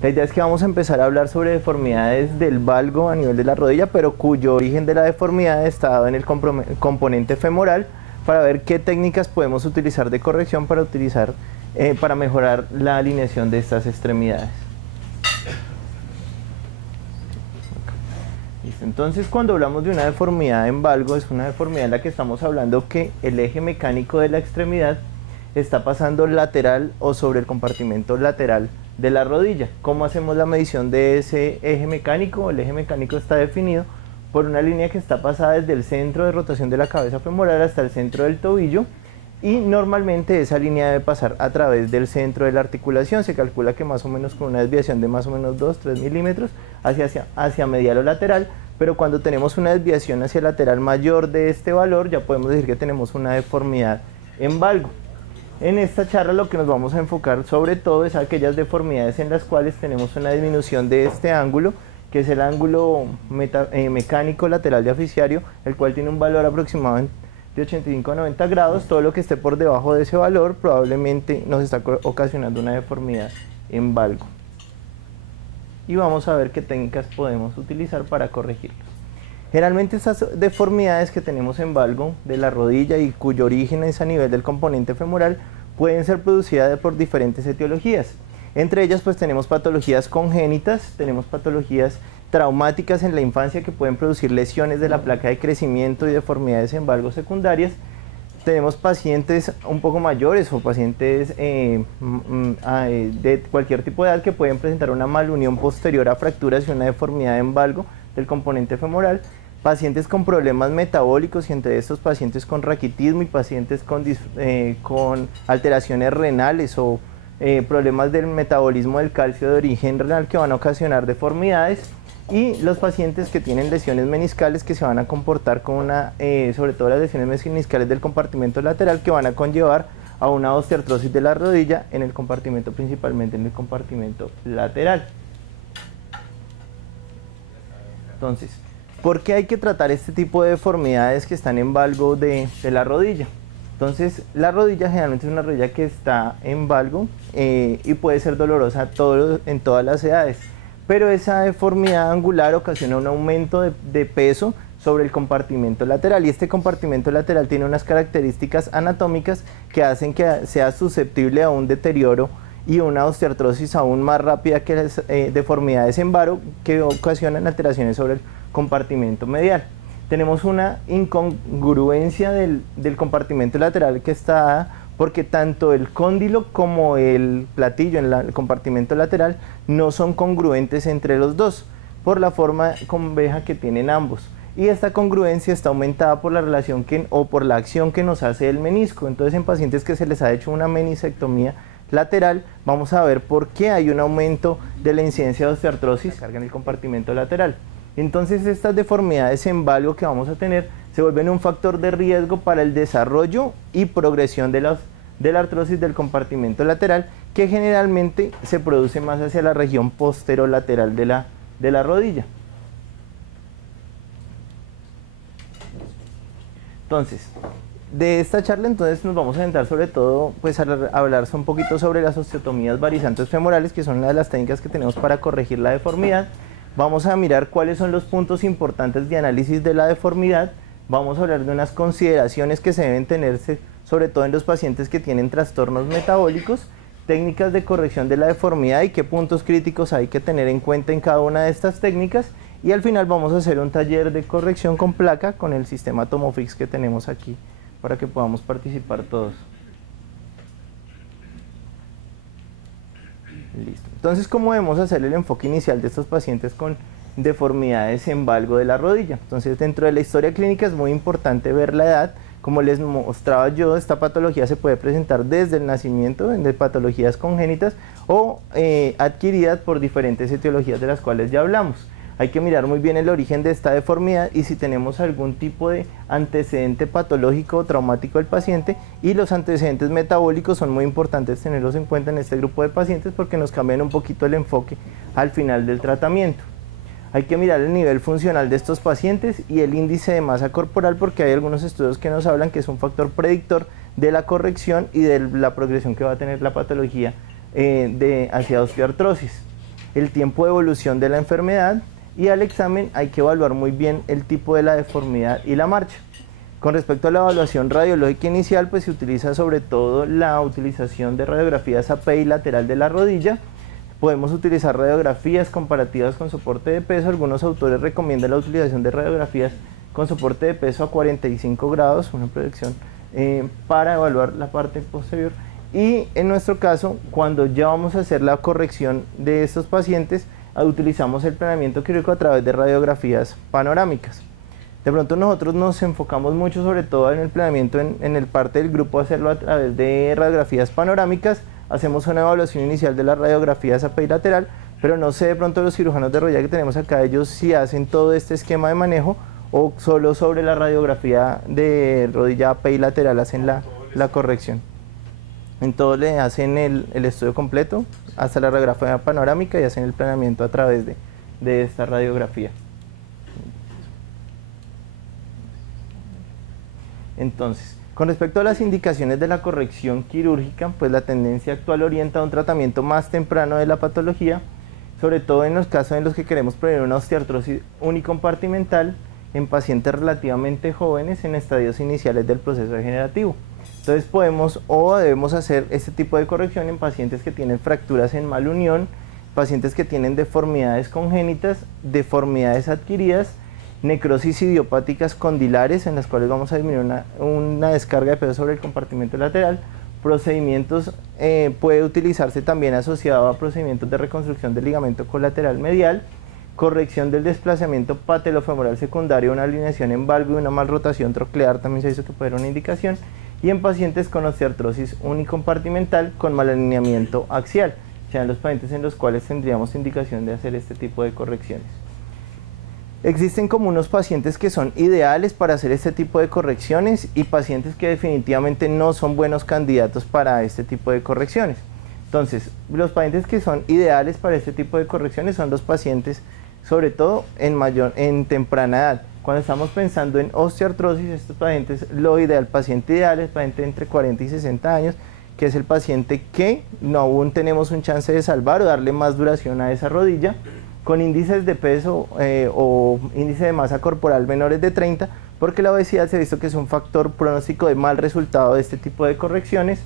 La idea es que vamos a empezar a hablar sobre deformidades del valgo a nivel de la rodilla, pero cuyo origen de la deformidad está dado en el componente femoral, para ver qué técnicas podemos utilizar de corrección para mejorar la alineación de estas extremidades. Listo. Entonces, cuando hablamos de una deformidad en valgo, es una deformidad en la que estamos hablando que el eje mecánico de la extremidad está pasando lateral o sobre el compartimento lateral de la rodilla. ¿Cómo hacemos la medición de ese eje mecánico? El eje mecánico está definido por una línea que está pasada desde el centro de rotación de la cabeza femoral hasta el centro del tobillo, y normalmente esa línea debe pasar a través del centro de la articulación. Se calcula que más o menos con una desviación de más o menos 2-3 milímetros hacia medial o lateral, pero cuando tenemos una desviación hacia lateral mayor de este valor, ya podemos decir que tenemos una deformidad en valgo. En esta charla lo que nos vamos a enfocar sobre todo es aquellas deformidades en las cuales tenemos una disminución de este ángulo, que es el ángulo mecánico lateral diaficiario, el cual tiene un valor aproximado de 85 a 90 grados. Todo lo que esté por debajo de ese valor probablemente nos está ocasionando una deformidad en valgo. Y vamos a ver qué técnicas podemos utilizar para corregirlos. Generalmente estas deformidades que tenemos en valgo de la rodilla y cuyo origen es a nivel del componente femoral pueden ser producidas por diferentes etiologías. Entre ellas pues tenemos patologías congénitas, tenemos patologías traumáticas en la infancia que pueden producir lesiones de la placa de crecimiento y deformidades en valgo secundarias. Tenemos pacientes un poco mayores o pacientes de cualquier tipo de edad que pueden presentar una malunión posterior a fracturas y una deformidad en valgo del componente femoral. Pacientes con problemas metabólicos, y entre estos pacientes con raquitismo y pacientes con alteraciones renales o problemas del metabolismo del calcio de origen renal que van a ocasionar deformidades, y los pacientes que tienen lesiones meniscales que se van a comportar con sobre todo las lesiones meniscales del compartimento lateral, que van a conllevar a una osteoartrosis de la rodilla en el compartimento, principalmente en el compartimento lateral. Entonces, ¿por qué hay que tratar este tipo de deformidades que están en valgo de la rodilla? Entonces, la rodilla generalmente es una rodilla que está en valgo y puede ser dolorosa en todas las edades, pero esa deformidad angular ocasiona un aumento de peso sobre el compartimento lateral, y este compartimento lateral tiene unas características anatómicas que hacen que sea susceptible a un deterioro y una osteoartrosis aún más rápida que las deformidades en valgo, que ocasionan alteraciones sobre el compartimento medial. Tenemos una incongruencia del compartimento lateral que está dada porque tanto el cóndilo como el platillo en el compartimento lateral no son congruentes entre los dos por la forma conveja que tienen ambos, y esta congruencia está aumentada por la relación por la acción que nos hace el menisco. Entonces, en pacientes que se les ha hecho una menisectomía lateral, vamos a ver por qué hay un aumento de la incidencia de osteoartrosis carga en el compartimento lateral. Entonces, estas deformidades en valgo que vamos a tener se vuelven un factor de riesgo para el desarrollo y progresión de la artrosis del compartimento lateral, que generalmente se produce más hacia la región posterolateral de la rodilla. Entonces, de esta charla nos vamos a centrar sobre todo pues, a hablar un poquito sobre las osteotomías varizantes femorales, que son una de las técnicas que tenemos para corregir la deformidad. Vamos a mirar cuáles son los puntos importantes de análisis de la deformidad. Vamos a hablar de unas consideraciones que se deben tenerse, sobre todo en los pacientes que tienen trastornos metabólicos, técnicas de corrección de la deformidad y qué puntos críticos hay que tener en cuenta en cada una de estas técnicas. Y al final vamos a hacer un taller de corrección con placa con el sistema Tomofix que tenemos aquí para que podamos participar todos. Listo. Entonces, ¿cómo debemos hacer el enfoque inicial de estos pacientes con deformidades en valgo de la rodilla? Entonces, dentro de la historia clínica es muy importante ver la edad. Como les mostraba yo, esta patología se puede presentar desde el nacimiento, de patologías congénitas o adquiridas por diferentes etiologías de las cuales ya hablamos. Hay que mirar muy bien el origen de esta deformidad y si tenemos algún tipo de antecedente patológico o traumático del paciente, y los antecedentes metabólicos son muy importantes tenerlos en cuenta en este grupo de pacientes porque nos cambian un poquito el enfoque al final del tratamiento. Hay que mirar el nivel funcional de estos pacientes y el índice de masa corporal, porque hay algunos estudios que nos hablan que es un factor predictor de la corrección y de la progresión que va a tener la patología hacia osteoartrosis. el tiempo de evolución de la enfermedad, y al examen hay que evaluar muy bien el tipo de la deformidad y la marcha. Con respecto a la evaluación radiológica inicial, pues se utiliza sobre todo la utilización de radiografías AP y lateral de la rodilla. Podemos utilizar radiografías comparativas con soporte de peso. Algunos autores recomiendan la utilización de radiografías con soporte de peso a 45 grados, una proyección para evaluar la parte posterior. Y en nuestro caso, cuando ya vamos a hacer la corrección de estos pacientes, utilizamos el planeamiento quirúrgico a través de radiografías panorámicas. De pronto nosotros nos enfocamos mucho sobre todo en el planeamiento, en el parte del grupo, hacerlo a través de radiografías panorámicas. Hacemos una evaluación inicial de las radiografías AP y lateral, pero no sé de pronto los cirujanos de rodilla que tenemos acá, ellos si hacen todo este esquema de manejo o solo sobre la radiografía de rodilla AP y lateral hacen la corrección. En todo le hacen el estudio completo, hasta la radiografía panorámica, y hacen el planeamiento a través de esta radiografía. Entonces, con respecto a las indicaciones de la corrección quirúrgica, pues la tendencia actual orienta a un tratamiento más temprano de la patología, sobre todo en los casos en los que queremos prevenir una osteoartrosis unicompartimental en pacientes relativamente jóvenes en estadios iniciales del proceso degenerativo. Entonces podemos o debemos hacer este tipo de corrección en pacientes que tienen fracturas en malunión, pacientes que tienen deformidades congénitas, deformidades adquiridas, necrosis idiopáticas condilares, en las cuales vamos a disminuir una descarga de peso sobre el compartimento lateral. Procedimientos puede utilizarse también asociado a procedimientos de reconstrucción del ligamento colateral medial, corrección del desplazamiento patelofemoral secundario, una alineación en valgo y una malrotación troclear también se hizo que puede ser una indicación, y en pacientes con osteoartrosis unicompartimental con mal alineamiento axial, sean los pacientes en los cuales tendríamos indicación de hacer este tipo de correcciones. Existen como unos pacientes que son ideales para hacer este tipo de correcciones y pacientes que definitivamente no son buenos candidatos para este tipo de correcciones. Entonces, los pacientes que son ideales para este tipo de correcciones son los pacientes, sobre todo en temprana edad. Cuando estamos pensando en osteoartrosis, estos pacientes, lo ideal, paciente ideal es el paciente entre 40 y 60 años, que es el paciente que no aún tenemos un chance de salvar o darle más duración a esa rodilla, con índices de peso o índice de masa corporal menores de 30, porque la obesidad se ha visto que es un factor pronóstico de mal resultado de este tipo de correcciones.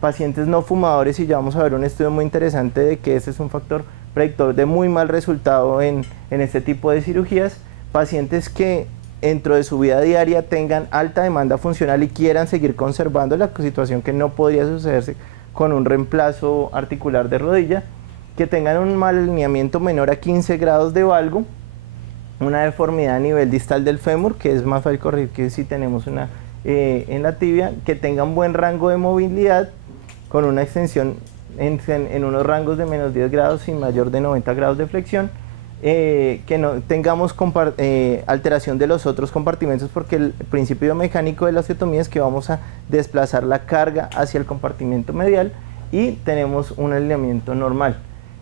Pacientes no fumadores, y ya vamos a ver un estudio muy interesante de que este es un factor predictor de muy mal resultado en este tipo de cirugías. Pacientes que dentro de su vida diaria tengan alta demanda funcional y quieran seguir conservando la situación que no podría sucederse con un reemplazo articular de rodilla, que tengan un mal alineamiento menor a 15 grados de valgo, una deformidad a nivel distal del fémur, que es más fácil corregir que si tenemos una en la tibia, que tengan buen rango de movilidad, con una extensión en unos rangos de menos 10 grados y mayor de 90 grados de flexión, que no tengamos alteración de los otros compartimentos, porque el principio mecánico de la osteotomía es que vamos a desplazar la carga hacia el compartimento medial y tenemos un alineamiento normal.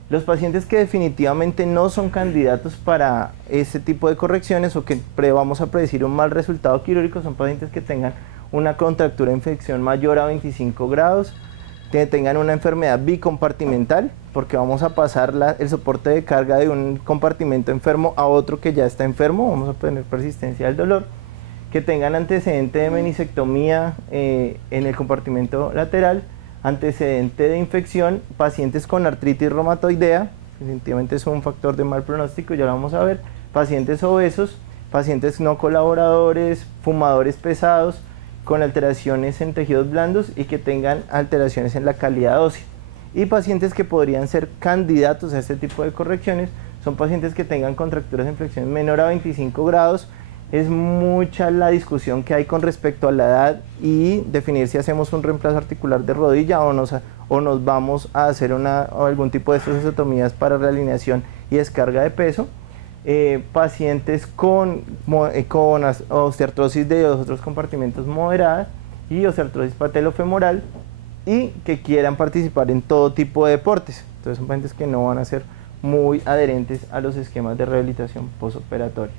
Los pacientes que definitivamente no son candidatos para este tipo de correcciones o que vamos a predecir un mal resultado quirúrgico son pacientes que tengan una contractura de infección mayor a 25 grados, que tengan una enfermedad bicompartimental, porque vamos a pasar el soporte de carga de un compartimento enfermo a otro que ya está enfermo, vamos a tener persistencia del dolor, que tengan antecedente de meniscectomía en el compartimento lateral, antecedente de infección, pacientes con artritis reumatoidea, definitivamente es un factor de mal pronóstico, ya lo vamos a ver, pacientes obesos, pacientes no colaboradores, fumadores pesados, con alteraciones en tejidos blandos y que tengan alteraciones en la calidad ósea. Y pacientes que podrían ser candidatos a este tipo de correcciones son pacientes que tengan contracturas de inflexión menor a 25 grados. Es mucha la discusión que hay con respecto a la edad y definir si hacemos un reemplazo articular de rodilla o nos vamos a hacer algún tipo de osteotomías para realineación y descarga de peso. Pacientes con osteoartrosis de los otros compartimentos moderada y osteoartrosis patelofemoral y que quieran participar en todo tipo de deportes. Entonces son pacientes que no van a ser muy adherentes a los esquemas de rehabilitación postoperatoria.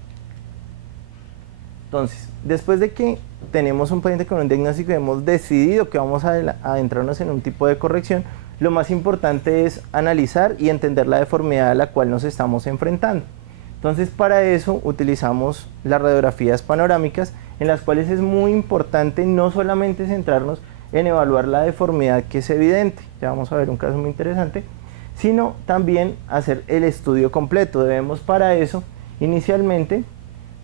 Entonces, después de que tenemos un paciente con un diagnóstico y hemos decidido que vamos a adentrarnos en un tipo de corrección, lo más importante es analizar y entender la deformidad a la cual nos estamos enfrentando. Entonces, para eso utilizamos las radiografías panorámicas, en las cuales es muy importante no solamente centrarnos en evaluar la deformidad que es evidente, ya vamos a ver un caso muy interesante, sino también hacer el estudio completo. Debemos para eso inicialmente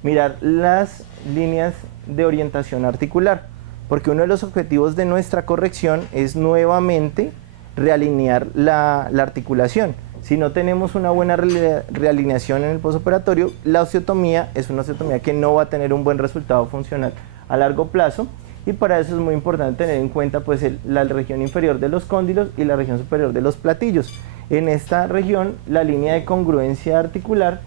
mirar las líneas de orientación articular, porque uno de los objetivos de nuestra corrección es nuevamente realinear la articulación. Si no tenemos una buena realineación en el postoperatorio, la osteotomía es una osteotomía que no va a tener un buen resultado funcional a largo plazo, y para eso es muy importante tener en cuenta pues la región inferior de los cóndilos y la región superior de los platillos. En esta región, la línea de congruencia articular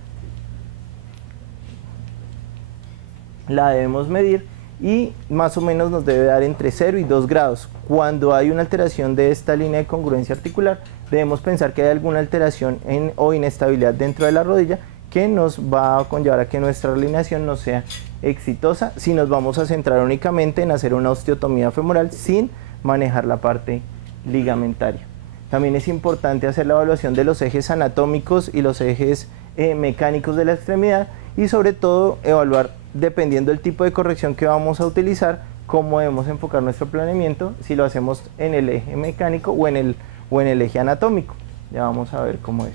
la debemos medir y más o menos nos debe dar entre 0 y 2 grados. Cuando hay una alteración de esta línea de congruencia articular, debemos pensar que hay alguna alteración o inestabilidad dentro de la rodilla que nos va a conllevar a que nuestra alineación no sea exitosa si nos vamos a centrar únicamente en hacer una osteotomía femoral sin manejar la parte ligamentaria. También es importante hacer la evaluación de los ejes anatómicos y los ejes mecánicos de la extremidad, y sobre todo evaluar, dependiendo del tipo de corrección que vamos a utilizar, cómo debemos enfocar nuestro planeamiento, si lo hacemos en el eje mecánico o en el eje anatómico. Ya vamos a ver cómo es.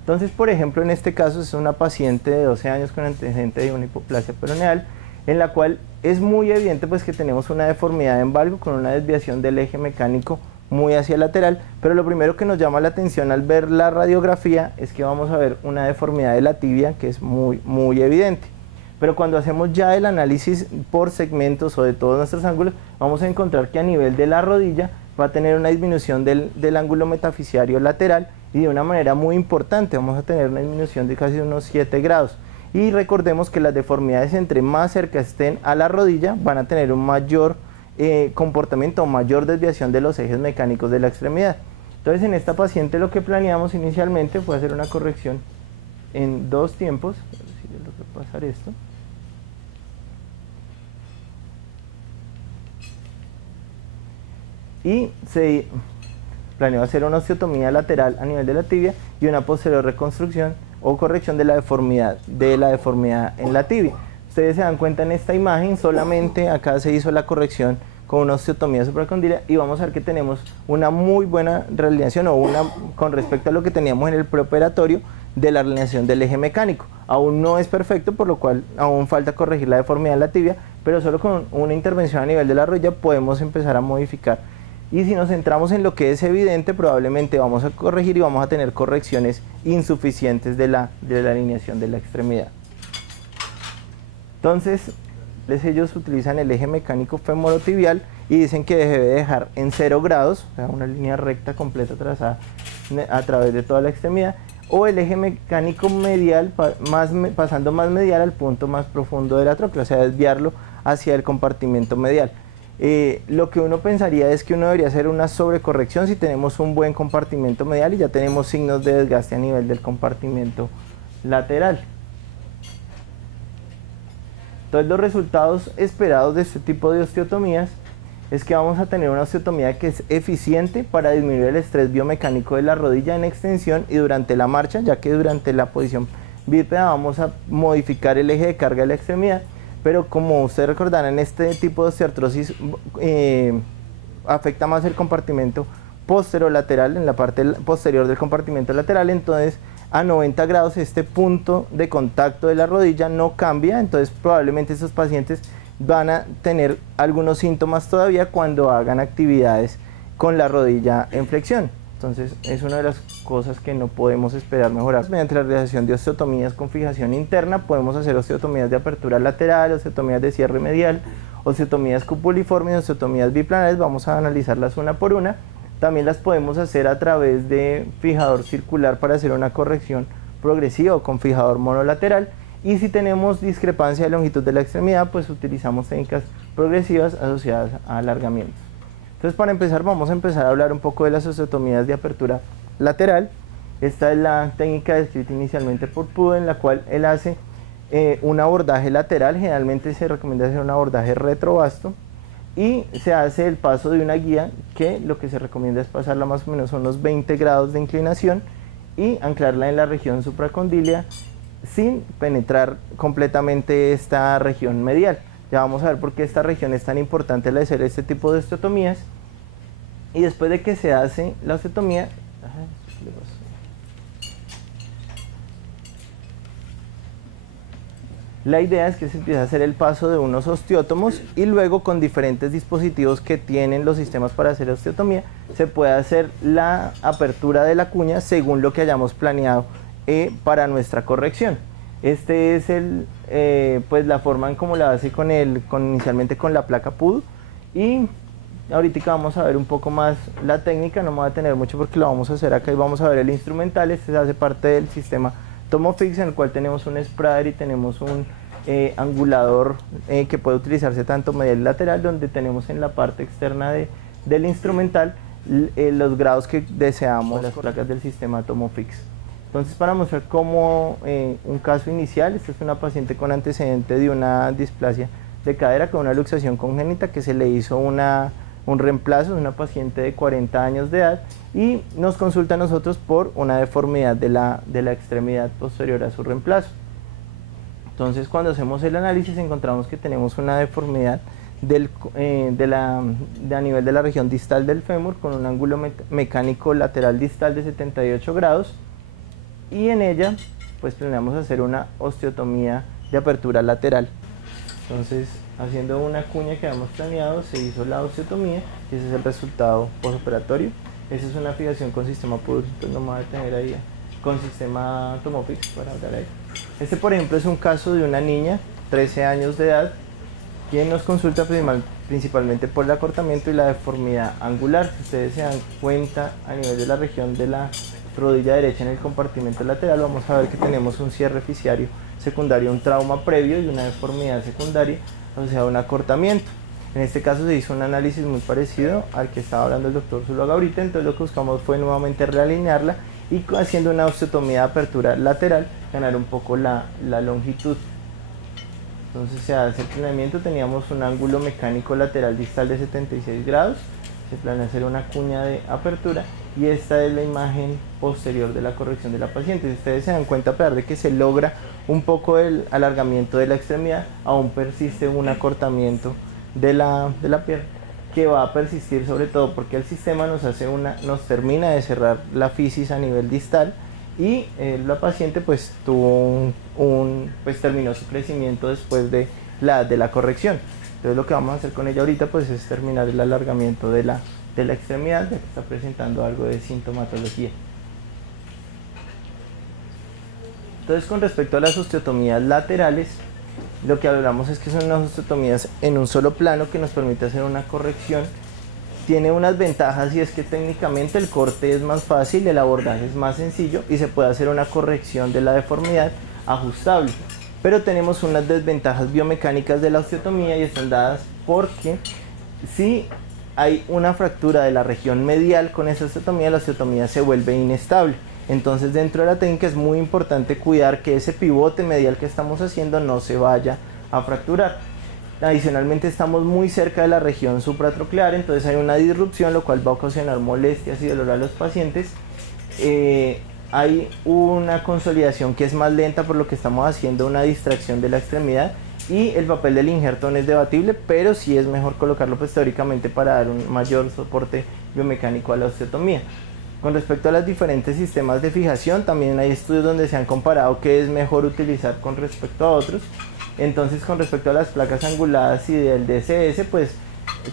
Entonces, por ejemplo, en este caso es una paciente de 12 años con antecedente de una hipoplasia peroneal, en la cual es muy evidente pues que tenemos una deformidad en valgo con una desviación del eje mecánico muy hacia el lateral, pero lo primero que nos llama la atención al ver la radiografía es que vamos a ver una deformidad de la tibia que es muy evidente. Pero cuando hacemos ya el análisis por segmentos o de todos nuestros ángulos, vamos a encontrar que a nivel de la rodilla va a tener una disminución del ángulo metafisiario lateral, y de una manera muy importante. Vamos a tener una disminución de casi unos 7 grados. Y recordemos que las deformidades, entre más cerca estén a la rodilla, van a tener un mayor comportamiento o mayor desviación de los ejes mecánicos de la extremidad. Entonces, en esta paciente lo que planeamos inicialmente fue hacer una corrección en 2 tiempos. A ver si yo logro pasar esto. Y se planeó hacer una osteotomía lateral a nivel de la tibia y una posterior reconstrucción o corrección de la deformidad en la tibia. Ustedes se dan cuenta en esta imagen, solamente acá se hizo la corrección con una osteotomía supracondiliar, y vamos a ver que tenemos una muy buena realineación con respecto a lo que teníamos en el preoperatorio de la alineación del eje mecánico. Aún no es perfecto, por lo cual aún falta corregir la deformidad en la tibia, pero solo con una intervención a nivel de la rodilla podemos empezar a modificar. Y si nos centramos en lo que es evidente, probablemente vamos a corregir y vamos a tener correcciones insuficientes de la alineación de la extremidad. Entonces, ellos utilizan el eje mecánico femorotibial y dicen que debe dejar en 0 grados, o sea, una línea recta completa trazada a través de toda la extremidad, o el eje mecánico medial pasando más medial al punto más profundo de la tróclea, o sea, desviarlo hacia el compartimento medial. Lo que uno pensaría es que uno debería hacer una sobrecorrección si tenemos un buen compartimento medial y ya tenemos signos de desgaste a nivel del compartimento lateral. Entonces, los resultados esperados de este tipo de osteotomías es que vamos a tener una osteotomía que es eficiente para disminuir el estrés biomecánico de la rodilla en extensión y durante la marcha, ya que durante la posición bípeda vamos a modificar el eje de carga de la extremidad. Pero como ustedes recordarán, este tipo de osteoartrosis afecta más el compartimento posterolateral, en la parte posterior del compartimento lateral. Entonces, a 90 grados este punto de contacto de la rodilla no cambia, entonces probablemente estos pacientes van a tener algunos síntomas todavía cuando hagan actividades con la rodilla en flexión. Entonces, es una de las cosas que no podemos esperar mejorar. Mediante la realización de osteotomías con fijación interna, podemos hacer osteotomías de apertura lateral, osteotomías de cierre medial, osteotomías cupuliformes, osteotomías biplanares. Vamos a analizarlas una por una. También las podemos hacer a través de fijador circular para hacer una corrección progresiva o con fijador monolateral. Y si tenemos discrepancia de longitud de la extremidad, pues utilizamos técnicas progresivas asociadas a alargamientos. Entonces, para empezar, vamos a empezar a hablar un poco de las osteotomías de apertura lateral. Esta es la técnica descrita inicialmente por Pudo, en la cual él hace un abordaje lateral. Generalmente se recomienda hacer un abordaje retrovasto, y se hace el paso de una guía que lo que se recomienda es pasarla más o menos a unos 20 grados de inclinación y anclarla en la región supracondílea sin penetrar completamente esta región medial. Ya vamos a ver por qué esta región es tan importante al hacer este tipo de osteotomías. Y después de que se hace la osteotomía, la idea es que se empiece a hacer el paso de unos osteótomos y luego con diferentes dispositivos que tienen los sistemas para hacer osteotomía se puede hacer la apertura de la cuña según lo que hayamos planeado para nuestra corrección. Este es pues la forma en cómo la hace inicialmente con la placa PUD, y ahorita vamos a ver un poco más la técnica. No me voy a detener mucho porque lo vamos a hacer acá y vamos a ver el instrumental. Este hace parte del sistema TomoFix, en el cual tenemos un spreader y tenemos un angulador que puede utilizarse tanto medial y lateral, donde tenemos en la parte externa del instrumental los grados que deseamos, las placas del sistema TomoFix. Entonces, para mostrar cómo un caso inicial, esta es una paciente con antecedente de una displasia de cadera con una luxación congénita que se le hizo un reemplazo, de una paciente de 40 años de edad, y nos consulta a nosotros por una deformidad de la extremidad posterior a su reemplazo. Entonces, cuando hacemos el análisis encontramos que tenemos una deformidad a nivel de la región distal del fémur con un ángulo mecánico lateral distal de 78 grados, y en ella pues planeamos hacer una osteotomía de apertura lateral. Entonces, haciendo una cuña que habíamos planeado, se hizo la osteotomía y ese es el resultado postoperatorio. Esa es una fijación con sistema PUD, entonces no me voy a detener ahí, con sistema TomoFix para hablar ahí. Este, por ejemplo, es un caso de una niña, 13 años de edad, quien nos consulta principalmente por el acortamiento y la deformidad angular. Si ustedes se dan cuenta, a nivel de la región de la rodilla derecha en el compartimento lateral, vamos a ver que tenemos un cierre fisiario secundario, un trauma previo y una deformidad secundaria, o sea, un acortamiento. En este caso se hizo un análisis muy parecido al que estaba hablando el doctor Zuluaga ahorita, entonces lo que buscamos fue nuevamente realinearla y haciendo una osteotomía de apertura lateral, ganar un poco la longitud. Entonces se hace el planeamiento, teníamos un ángulo mecánico lateral distal de 76 grados, se planea hacer una cuña de apertura y esta es la imagen posterior de la corrección de la paciente. Si ustedes se dan cuenta, a pesar de que se logra un poco el alargamiento de la extremidad, aún persiste un acortamiento de la pierna que va a persistir, sobre todo porque el sistema nos termina de cerrar la fisis a nivel distal y la paciente pues terminó su crecimiento después de la corrección. Entonces lo que vamos a hacer con ella ahorita pues es terminar el alargamiento de la extremidad, ya que está presentando algo de sintomatología. Entonces, con respecto a las osteotomías laterales, lo que hablamos es que son unas osteotomías en un solo plano que nos permite hacer una corrección. Tiene unas ventajas y es que técnicamente el corte es más fácil, el abordaje es más sencillo y se puede hacer una corrección de la deformidad ajustable. Pero tenemos unas desventajas biomecánicas de la osteotomía y están dadas porque si hay una fractura de la región medial con esa osteotomía, la osteotomía se vuelve inestable. Entonces, dentro de la técnica es muy importante cuidar que ese pivote medial que estamos haciendo no se vaya a fracturar. Adicionalmente, estamos muy cerca de la región supratroclear, entonces hay una disrupción, lo cual va a ocasionar molestias y dolor a los pacientes. Hay una consolidación que es más lenta, por lo que estamos haciendo una distracción de la extremidad, y el papel del injerto no es debatible, pero sí es mejor colocarlo pues teóricamente para dar un mayor soporte biomecánico a la osteotomía. Con respecto a los diferentes sistemas de fijación, también hay estudios donde se han comparado qué es mejor utilizar con respecto a otros. Entonces, con respecto a las placas anguladas y del DSS, pues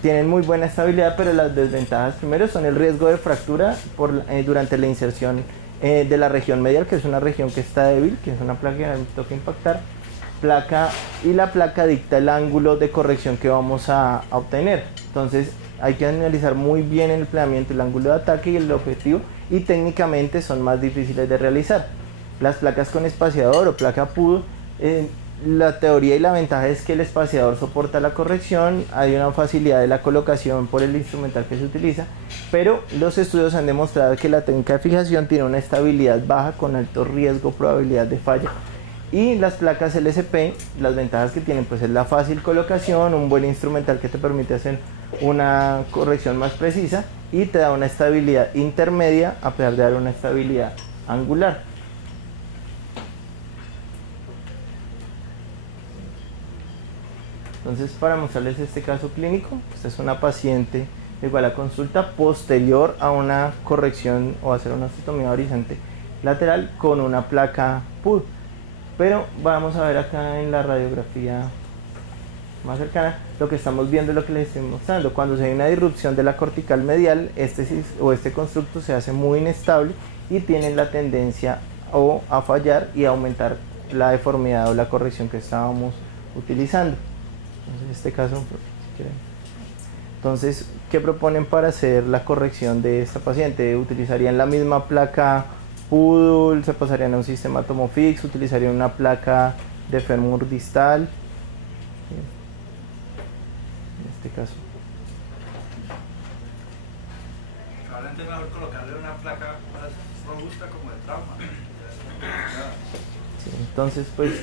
tienen muy buena estabilidad, pero las desventajas primero son el riesgo de fractura durante la inserción de la región medial, que es una región que está débil, que es una placa que nos toca impactar. Y la placa dicta el ángulo de corrección que vamos a obtener. Entonces, hay que analizar muy bien en el planeamiento el ángulo de ataque y el objetivo, y técnicamente son más difíciles de realizar. Las placas con espaciador o placa PUD, la teoría y la ventaja es que el espaciador soporta la corrección, hay una facilidad de la colocación por el instrumental que se utiliza, pero los estudios han demostrado que la técnica de fijación tiene una estabilidad baja con alto riesgo, probabilidad de falla, Y las placas LSP, las ventajas que tienen pues es la fácil colocación, un buen instrumental que te permite hacer una corrección más precisa y te da una estabilidad intermedia a pesar de dar una estabilidad angular. Entonces, para mostrarles este caso clínico, esta es una paciente igual a consulta posterior a una corrección o hacer una osteotomía horizonte lateral con una placa PUD. Pero vamos a ver acá en la radiografía más cercana, lo que estamos viendo es lo que les estoy mostrando. Cuando se hay una disrupción de la cortical medial, este constructo se hace muy inestable y tiene la tendencia a fallar y a aumentar la deformidad o la corrección que estábamos utilizando. Entonces, en este caso, si quieren. Entonces, ¿qué proponen para hacer la corrección de esta paciente? Utilizarían la misma placa PUDUL, se pasarían a un sistema Tomofix, utilizarían una placa de fémur distal. En este caso. Probablemente es mejor colocarle una placa más robusta como de trauma. Sí, entonces, pues,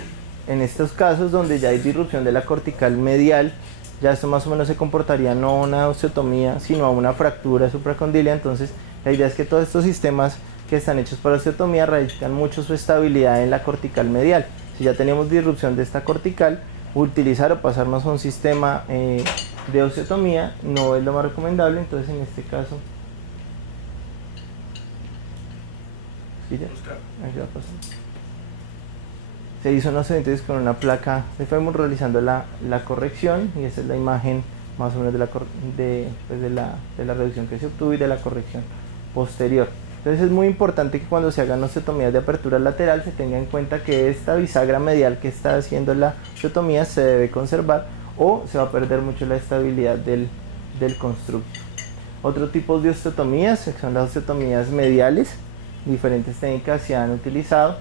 en estos casos donde ya hay disrupción de la cortical medial, ya esto más o menos se comportaría no a una osteotomía, sino a una fractura supracondilia. Entonces, la idea es que todos estos sistemas que están hechos para osteotomía radican mucho su estabilidad en la cortical medial. Si ya tenemos disrupción de esta cortical, utilizar o pasarnos a un sistema de osteotomía no es lo más recomendable. Entonces, en este caso, ¿sí ya? Aquí va a pasar. Se hizo unos eventos con una placa de fémur realizando la corrección, y esa es la imagen más o menos de la reducción que se obtuvo y de la corrección posterior. Entonces es muy importante que cuando se hagan osteotomías de apertura lateral se tenga en cuenta que esta bisagra medial que está haciendo la osteotomía se debe conservar o se va a perder mucho la estabilidad del constructo. Otro tipo de osteotomías son las osteotomías mediales. Diferentes técnicas se han utilizado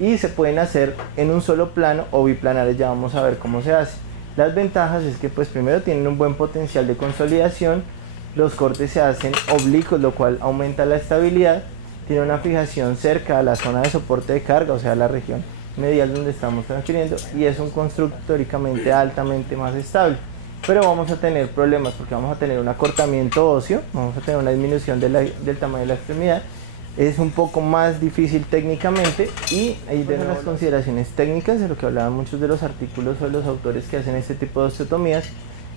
y se pueden hacer en un solo plano o biplanares. Ya vamos a ver cómo se hace. Las ventajas es que pues primero tienen un buen potencial de consolidación, los cortes se hacen oblicuos, lo cual aumenta la estabilidad, tiene una fijación cerca a la zona de soporte de carga, o sea la región medial donde estamos transfiriendo, y es un constructo teóricamente altamente más estable. Pero vamos a tener problemas porque vamos a tener un acortamiento óseo, vamos a tener una disminución del tamaño de la extremidad. Es un poco más difícil técnicamente, y ahí de las consideraciones técnicas de lo que hablaban muchos de los artículos o de los autores que hacen este tipo de osteotomías,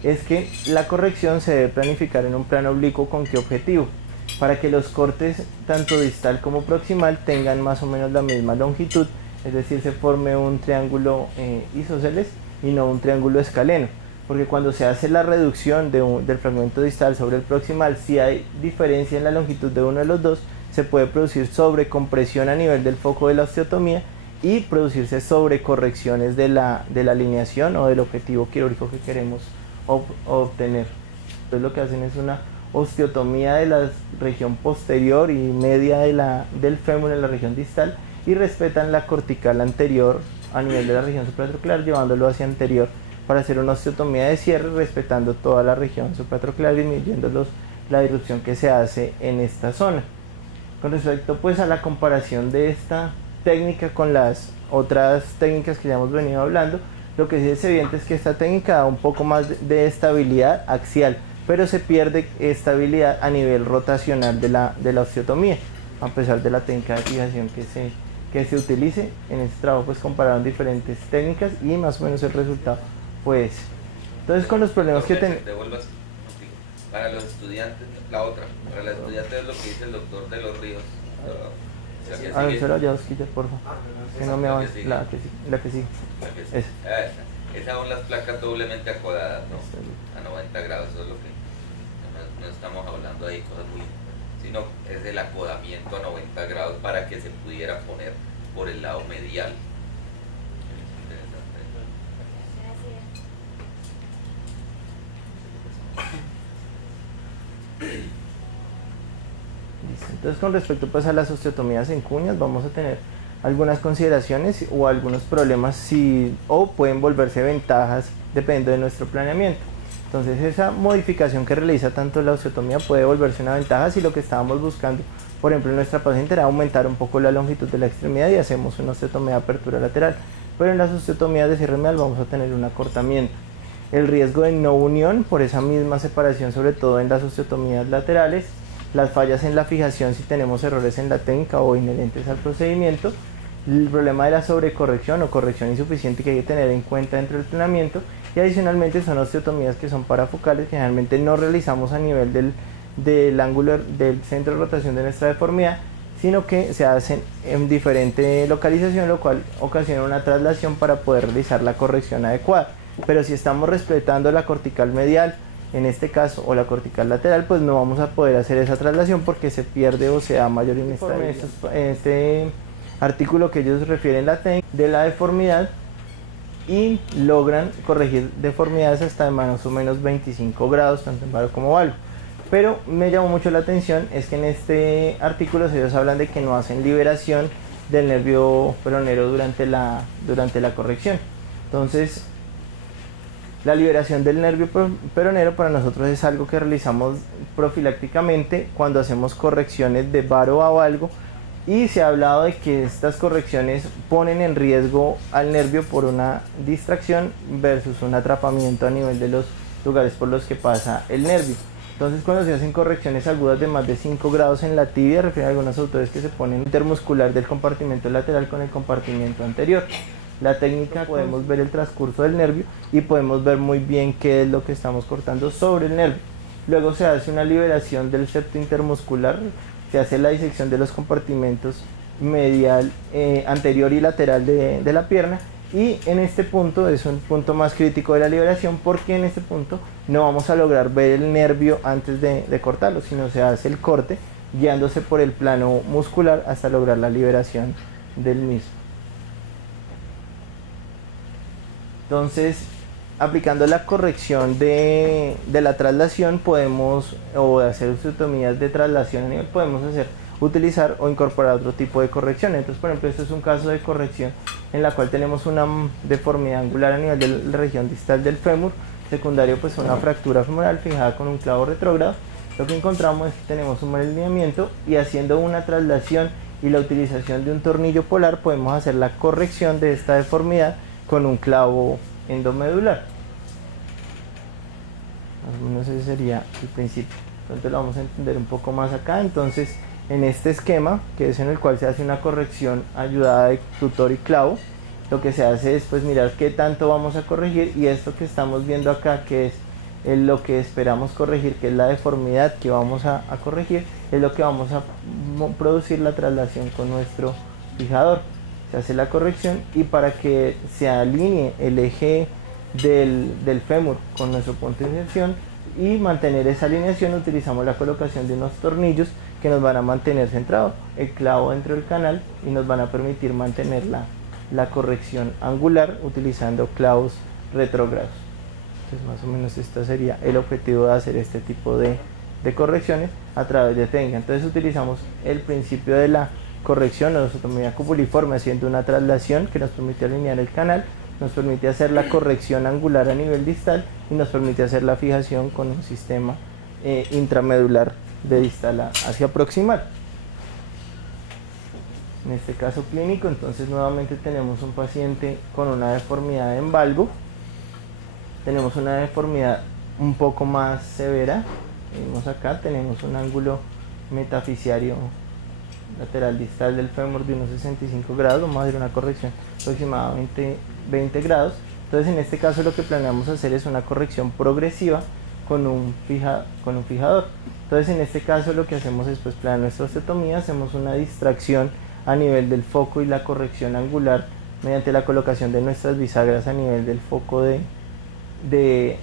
es que la corrección se debe planificar en un plano oblicuo. ¿Con qué objetivo? Para que los cortes tanto distal como proximal tengan más o menos la misma longitud, es decir, se forme un triángulo isósceles y no un triángulo escaleno, porque cuando se hace la reducción del fragmento distal sobre el proximal, si hay diferencia en la longitud de uno de los dos, se puede producir sobrecompresión a nivel del foco de la osteotomía y producirse sobrecorrecciones de la alineación o del objetivo quirúrgico que queremos obtener. Entonces lo que hacen es una osteotomía de la región posterior y media del fémur en la región distal, y respetan la cortical anterior a nivel de la región supratronclear, llevándolo hacia anterior para hacer una osteotomía de cierre, respetando toda la región supratronclear, disminuyendo la disrupción que se hace en esta zona. Con respecto pues a la comparación de esta técnica con las otras técnicas que ya hemos venido hablando, lo que sí es evidente es que esta técnica da un poco más de estabilidad axial, pero se pierde estabilidad a nivel rotacional de la osteotomía, a pesar de la técnica de fijación que se utilice. En este trabajo pues compararon diferentes técnicas y más o menos el resultado pues. Entonces con los problemas que tenemos... Para los estudiantes, la otra, para los estudiantes es lo que dice el doctor de los Ríos. A ver, solo ya dos quitas, por favor. Que no me avance. La que sigue. Esas son las placas doblemente acodadas, ¿no? A 90 grados, eso es lo que no estamos hablando ahí cosas muy, sino es el acodamiento a 90 grados para que se pudiera poner por el lado medial. Entonces con respecto pues a las osteotomías en cuñas vamos a tener algunas consideraciones o algunos problemas o pueden volverse ventajas dependiendo de nuestro planeamiento. Entonces esa modificación que realiza tanto la osteotomía puede volverse una ventaja si lo que estábamos buscando, por ejemplo en nuestra paciente, era aumentar un poco la longitud de la extremidad y hacemos una osteotomía de apertura lateral. pero en las osteotomías de cierre medial vamos a tener un acortamiento. El riesgo de no unión por esa misma separación, sobre todo en las osteotomías laterales, las fallas en la fijación si tenemos errores en la técnica o inherentes al procedimiento, el problema de la sobrecorrección o corrección insuficiente que hay que tener en cuenta dentro del planeamiento, y adicionalmente son osteotomías que son parafocales, que generalmente no realizamos a nivel del ángulo del centro de rotación de nuestra deformidad, sino que se hacen en diferente localización, lo cual ocasiona una traslación para poder realizar la corrección adecuada. Pero si estamos respetando la cortical medial, en este caso, o la cortical lateral, pues no vamos a poder hacer esa traslación porque se pierde o se da mayor inestabilidad. En este artículo que ellos refieren la técnica de la deformidad y logran corregir deformidades hasta de más o menos 25 grados, tanto en varo como valgo. Pero me llamó mucho la atención es que en este artículo ellos hablan de que no hacen liberación del nervio peronero durante la corrección. Entonces, la liberación del nervio peronero para nosotros es algo que realizamos profilácticamente cuando hacemos correcciones de varo a valgo, y se ha hablado de que estas correcciones ponen en riesgo al nervio por una distracción versus un atrapamiento a nivel de los lugares por los que pasa el nervio. Entonces, cuando se hacen correcciones agudas de más de 5 grados en la tibia, refieren a algunos autores que se ponen intermuscular del compartimento lateral con el compartimento anterior. La técnica, podemos ver el transcurso del nervio y podemos ver muy bien qué es lo que estamos cortando sobre el nervio. Luego se hace una liberación del septo intermuscular, se hace la disección de los compartimentos medial, anterior y lateral de la pierna, y en este punto es un punto más crítico de la liberación, porque en este punto no vamos a lograr ver el nervio antes de cortarlo, sino se hace el corte guiándose por el plano muscular hasta lograr la liberación del mismo. Entonces, aplicando la corrección de la traslación, podemos, o hacer osteotomías de traslación a nivel, podemos utilizar o incorporar otro tipo de corrección. Entonces, por ejemplo, este es un caso de corrección en la cual tenemos una deformidad angular a nivel de la región distal del fémur, secundario pues una fractura femoral fijada con un clavo retrógrado. Lo que encontramos es que tenemos un mal alineamiento, y haciendo una traslación y la utilización de un tornillo polar podemos hacer la corrección de esta deformidad con un clavo endomedular. Más o menos ese sería el principio. Entonces lo vamos a entender un poco más acá. Entonces, en este esquema, que es en el cual se hace una corrección ayudada de tutor y clavo, lo que se hace es pues mirar qué tanto vamos a corregir, y esto que estamos viendo acá, que es lo que esperamos corregir, que es la deformidad que vamos a corregir, es lo que vamos a producir la traslación con nuestro fijador. Se hace la corrección, y para que se alinee el eje del fémur con nuestro punto de inserción y mantener esa alineación, utilizamos la colocación de unos tornillos que nos van a mantener centrado el clavo dentro del canal y nos van a permitir mantener la corrección angular utilizando clavos retrógrados. Entonces, más o menos este sería el objetivo de hacer este tipo de correcciones a través de técnica. Entonces, utilizamos el principio de la corrección o osteotomía cupuliforme, haciendo una traslación que nos permite alinear el canal, nos permite hacer la corrección angular a nivel distal y nos permite hacer la fijación con un sistema intramedular de distal hacia proximal. En este caso clínico, entonces nuevamente tenemos un paciente con una deformidad en valgo, tenemos una deformidad un poco más severa, vemos acá, tenemos un ángulo metafisiario lateral distal del fémur de unos 65 grados, vamos a hacer una corrección aproximadamente 20 grados. Entonces, en este caso lo que planeamos hacer es una corrección progresiva con un fijador. Entonces, en este caso lo que hacemos es pues planear nuestra osteotomía, hacemos una distracción a nivel del foco y la corrección angular mediante la colocación de nuestras bisagras a nivel del foco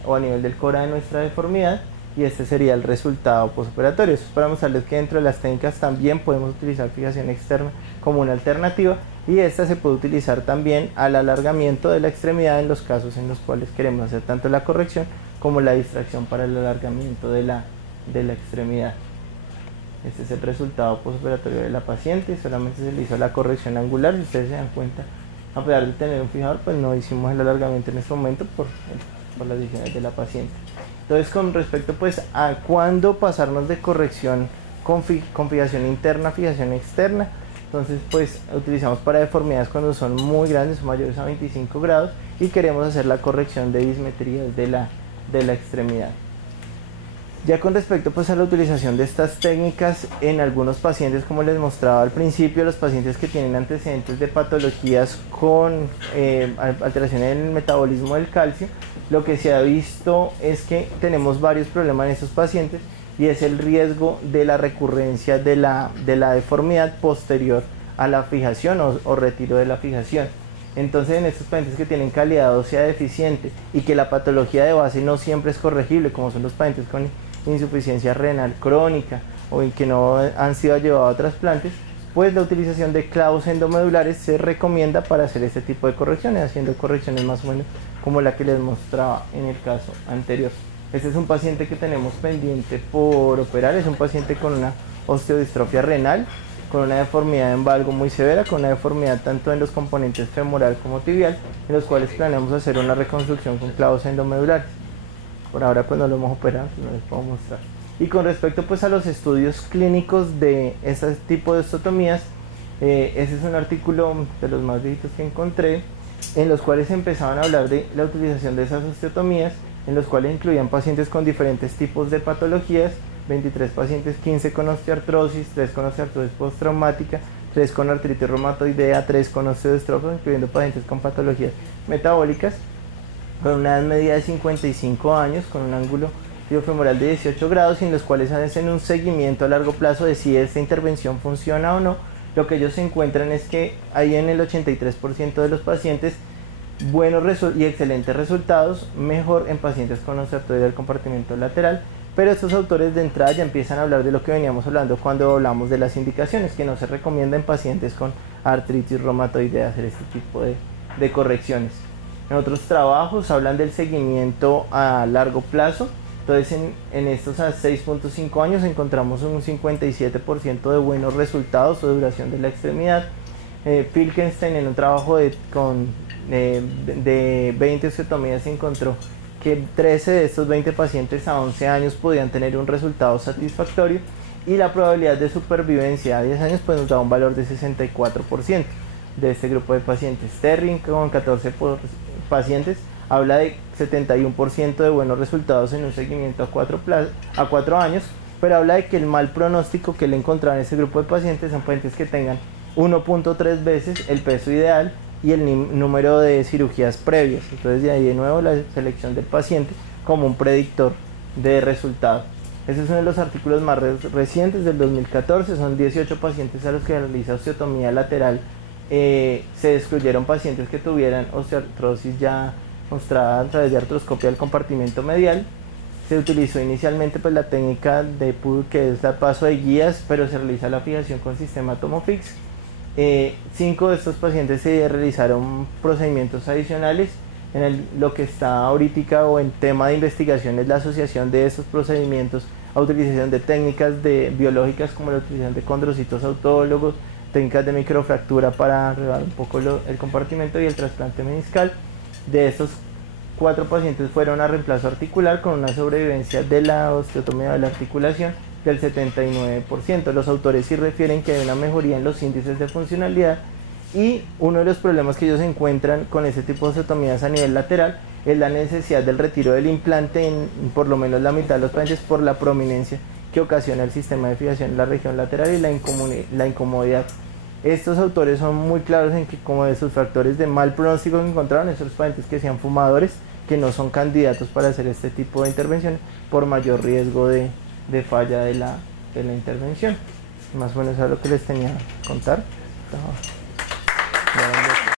o a nivel del cora de nuestra deformidad, y este sería el resultado postoperatorio. Eso es para mostrarles que dentro de las técnicas también podemos utilizar fijación externa como una alternativa, y esta se puede utilizar también al alargamiento de la extremidad en los casos en los cuales queremos hacer tanto la corrección como la distracción para el alargamiento de la extremidad. Este es el resultado postoperatorio de la paciente, solamente se le hizo la corrección angular. Si ustedes se dan cuenta, a pesar de tener un fijador, pues no hicimos el alargamiento en este momento por las decisiones de la paciente. Entonces, con respecto pues a cuándo pasarnos de corrección con fijación interna a fijación externa, Entonces pues utilizamos para deformidades cuando son muy grandes, son mayores a 25 grados y queremos hacer la corrección de dismetrías de la extremidad. Ya con respecto pues a la utilización de estas técnicas en algunos pacientes, como les mostraba al principio, los pacientes que tienen antecedentes de patologías con alteraciones en el metabolismo del calcio, lo que se ha visto es que tenemos varios problemas en estos pacientes y es el riesgo de la recurrencia de la deformidad posterior a la fijación o retiro de la fijación. Entonces en estos pacientes que tienen calidad ósea deficiente y que la patología de base no siempre es corregible, como son los pacientes con insuficiencia renal crónica o que no han sido llevados a trasplantes, pues la utilización de clavos endomedulares se recomienda para hacer este tipo de correcciones, haciendo correcciones más o menos como la que les mostraba en el caso anterior. Este es un paciente que tenemos pendiente por operar, es un paciente con una osteodistrofia renal, con una deformidad en valgo muy severa, con una deformidad tanto en los componentes femoral como tibial, en los cuales planeamos hacer una reconstrucción con clavos endomedulares. Por ahora pues no lo hemos operado, no les puedo mostrar. Y con respecto pues a los estudios clínicos de este tipo de osteotomías, ese es un artículo de los más viejitos que encontré, en los cuales empezaban a hablar de la utilización de esas osteotomías, en los cuales incluían pacientes con diferentes tipos de patologías, 23 pacientes, 15 con osteoartrosis, 3 con osteoartrosis postraumática, 3 con artritis reumatoidea, 3 con osteoestrofia, incluyendo pacientes con patologías metabólicas, con una edad media de 55 años, con un ángulo tibiofemoral de 18 grados, y en los cuales hacen un seguimiento a largo plazo de si esta intervención funciona o no. Lo que ellos encuentran es que hay en el 83% de los pacientes buenos y excelentes resultados, mejor en pacientes con osteoartrosis del compartimento lateral, pero estos autores de entrada ya empiezan a hablar de lo que veníamos hablando cuando hablamos de las indicaciones, que no se recomienda en pacientes con artritis reumatoidea hacer este tipo de correcciones. En otros trabajos hablan del seguimiento a largo plazo. Entonces en estos a 6.5 años encontramos un 57% de buenos resultados o duración de la extremidad. Filkenstein en un trabajo de 20 osteotomías encontró que 13 de estos 20 pacientes a 11 años podían tener un resultado satisfactorio, y la probabilidad de supervivencia a 10 años pues nos da un valor de 64% de este grupo de pacientes. Sterling con 14 pacientes habla de 71% de buenos resultados en un seguimiento a 4 años, pero habla de que el mal pronóstico que le encontraba en ese grupo de pacientes son pacientes que tengan 1.3 veces el peso ideal y el número de cirugías previas. Entonces de ahí de nuevo la selección del paciente como un predictor de resultado. Ese es uno de los artículos más recientes del 2014, son 18 pacientes a los que realiza osteotomía lateral. Se excluyeron pacientes que tuvieran osteoartrosis ya mostrada a través de artroscopia del compartimento medial. Se utilizó inicialmente pues la técnica de PUD, que es el paso de guías, pero se realiza la fijación con sistema Tomofix. 5 de estos pacientes se realizaron procedimientos adicionales. Lo que está ahorita o en tema de investigación es la asociación de estos procedimientos a utilización de técnicas biológicas como la utilización de condrocitos autólogos, técnicas de microfractura para arreglar un poco el compartimento y el trasplante meniscal. De estos 4 pacientes fueron a reemplazo articular con una sobrevivencia de la osteotomía de la articulación del 79%. Los autores sí refieren que hay una mejoría en los índices de funcionalidad, y uno de los problemas que ellos encuentran con este tipo de osteotomías a nivel lateral es la necesidad del retiro del implante en por lo menos la mitad de los pacientes por la prominencia que ocasiona el sistema de fijación en la región lateral y la incomodidad. Estos autores son muy claros en que, como de sus factores de mal pronóstico que encontraron, esos pacientes que sean fumadores, que no son candidatos para hacer este tipo de intervenciones por mayor riesgo de falla de la intervención. Más o menos es lo que les tenía que contar.